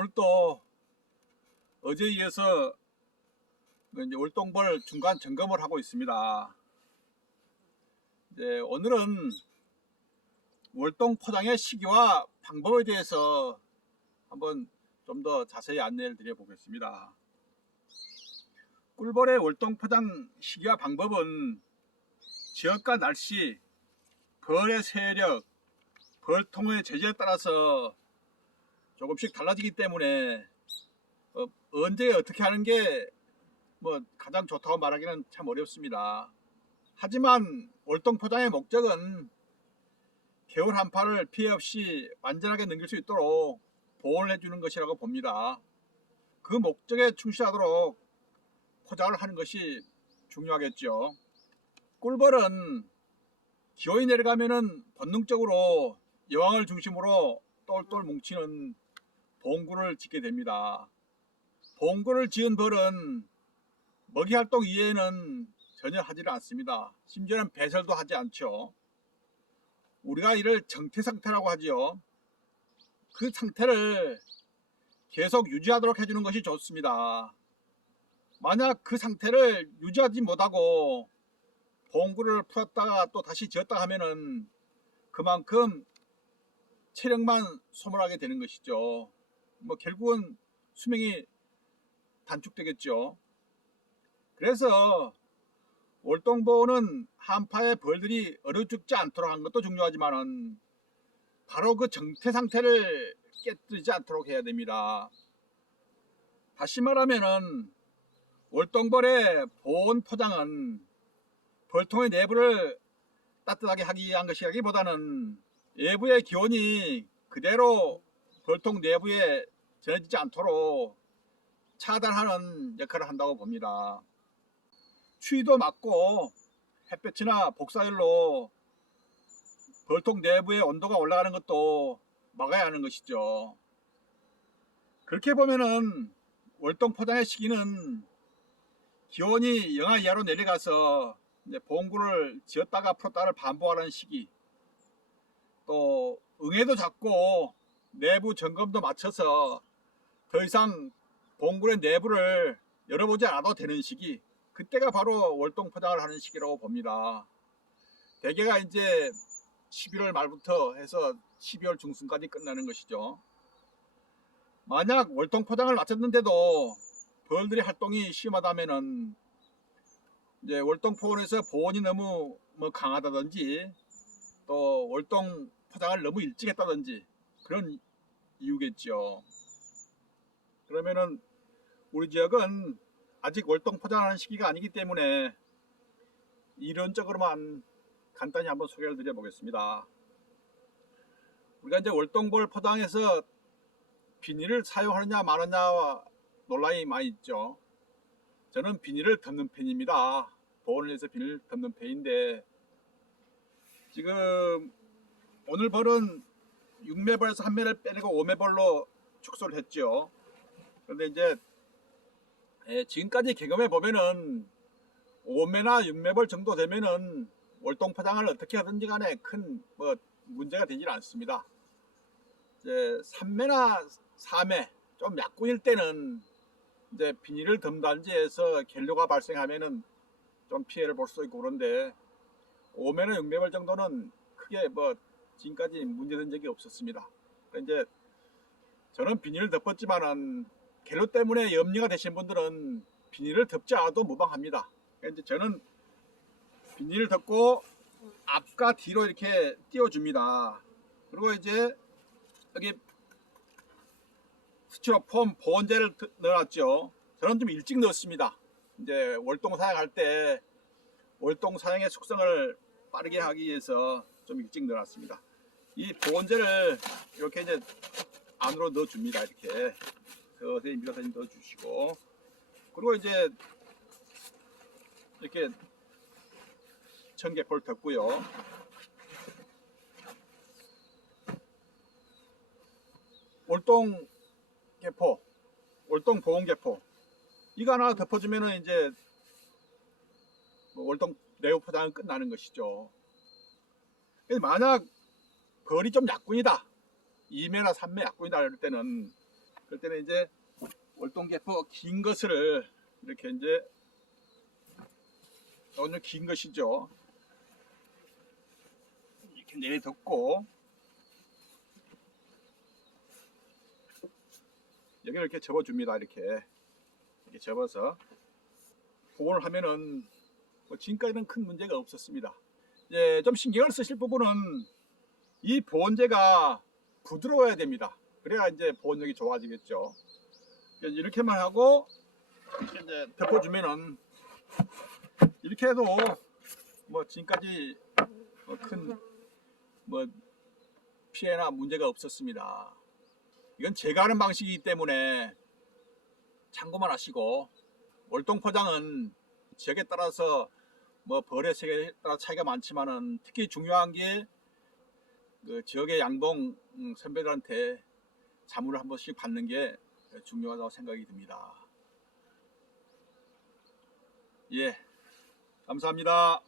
오늘 또 어제에 이어서 이제 월동벌 중간 점검을 하고 있습니다. 이제 오늘은 월동 포장의 시기와 방법에 대해서 한번 좀 더 자세히 안내를 드려 보겠습니다. 꿀벌의 월동 포장 시기와 방법은 지역과 날씨, 벌의 세력, 벌통의 재질에 따라서 조금씩 달라지기 때문에 언제 어떻게 하는 게 가장 좋다고 말하기는 참 어렵습니다. 하지만 월동 포장의 목적은 겨울 한파를 피해 없이 완전하게 넘길 수 있도록 보호를 해주는 것이라고 봅니다. 그 목적에 충실하도록 포장을 하는 것이 중요하겠죠. 꿀벌은 기온이 내려가면은 본능적으로 여왕을 중심으로 똘똘 뭉치는 봉구를 짓게 됩니다. 봉구를 지은 벌은 먹이 활동 이외에는 전혀 하지를 않습니다. 심지어는 배설도 하지 않죠. 우리가 이를 정태 상태라고 하지요. 그 상태를 계속 유지하도록 해주는 것이 좋습니다. 만약 그 상태를 유지하지 못하고 봉구를 풀었다가 또 다시 지었다 하면은 그만큼 체력만 소멸하게 되는 것이죠. 결국은 수명이 단축되겠죠. 그래서 월동보호는 한파에 벌들이 얼어 죽지 않도록 하는 것도 중요하지만 바로 그 정태 상태를 깨뜨리지 않도록 해야 됩니다. 다시 말하면은 월동벌의 보온 포장은 벌통의 내부를 따뜻하게 하기 위한 것이라기보다는 외부의 기온이 그대로 벌통 내부에 전해지지 않도록 차단하는 역할을 한다고 봅니다. 추위도 막고 햇볕이나 복사열로 벌통 내부의 온도가 올라가는 것도 막아야 하는 것이죠. 그렇게 보면은 월동 포장의 시기는 기온이 영하 이하로 내려가서 이제 봉구를 지었다가 풀었다를 반복하는 시기, 또 응애도 작고 내부 점검도 마쳐서 더 이상 봉구의 내부를 열어보지 않아도 되는 시기, 그때가 바로 월동 포장을 하는 시기라고 봅니다. 대개가 이제 11월 말부터 해서 12월 중순까지 끝나는 것이죠. 만약 월동 포장을 마쳤는데도 벌들의 활동이 심하다면은 이제 월동 포원에서 보온이 너무 강하다든지 또 월동 포장을 너무 일찍 했다든지 그런 이유겠죠. 그러면은 우리 지역은 아직 월동 포장하는 시기가 아니기 때문에 이론적으로만 간단히 한번 소개를 드려 보겠습니다. 우리가 이제 월동벌 포장에서 비닐을 사용하느냐 마느냐 논란이 많이 있죠. 저는 비닐을 덮는 편입니다. 보온을 위해서 비닐을 덮는 편인데, 지금 오늘 벌은 6매벌에서 한 매를 빼내고 5매벌로 축소를 했죠. 그런데 이제 지금까지 경험해 보면은 5매나 6매벌 정도 되면은 월동 포장을 어떻게 하든지 간에 큰 문제가 되질 않습니다. 이제 3매나 4매 좀 약군일 때는 이제 비닐을 덮는다든지 해서 결로가 발생하면은 좀 피해를 볼 수 있고, 그런데 5매나 6매벌 정도는 크게 지금까지 문제된 적이 없었습니다. 이제 저는 비닐을 덮었지만은 결로 때문에 염려가 되신 분들은 비닐을 덮지 않아도 무방합니다. 이제 저는 비닐을 덮고 앞과 뒤로 이렇게 띄워줍니다. 그리고 이제 여기 스티로폼 보온재를 넣어놨죠. 저는 좀 일찍 넣었습니다. 이제 월동 사용할 때 월동 사용의 숙성을 빠르게 하기 위해서 좀 일찍 넣어놨습니다. 이 보온재를 이렇게 이제 안으로 넣어줍니다. 이렇게 서서히 밀어서 넣어주시고, 그리고 이제 이렇게 청개포를 덮고요. 월동 개포, 월동 보온 개포 이거 하나 덮어주면은 이제 월동 내부 포장은 끝나는 것이죠. 만약 벌이 좀 약군이다, 2매나 3매 약군이다 이럴 때는 그럴 때는 이제 월동개포 긴 것을 이렇게 이제 오늘 긴 것이죠. 이렇게 내려뒀고 여기를 이렇게 접어줍니다. 이렇게 접어서 보온을 하면은 뭐 지금까지는 큰 문제가 없었습니다. 이제 좀 신경을 쓰실 부분은 이 보온재가 부드러워야 됩니다. 그래야 이제 보온력이 좋아지겠죠. 이렇게만 하고 이제 덮어주면은 이렇게 해도 뭐 지금까지 큰 뭐 피해나 문제가 없었습니다. 이건 제가 하는 방식이기 때문에 참고만 하시고, 월동 포장은 지역에 따라서 뭐 벌의 색에 따라 차이가 많지만은 특히 중요한 게 그 지역의 양봉 선배들한테 자문을 한 번씩 받는 게 중요하다고 생각이 듭니다. 예, 감사합니다.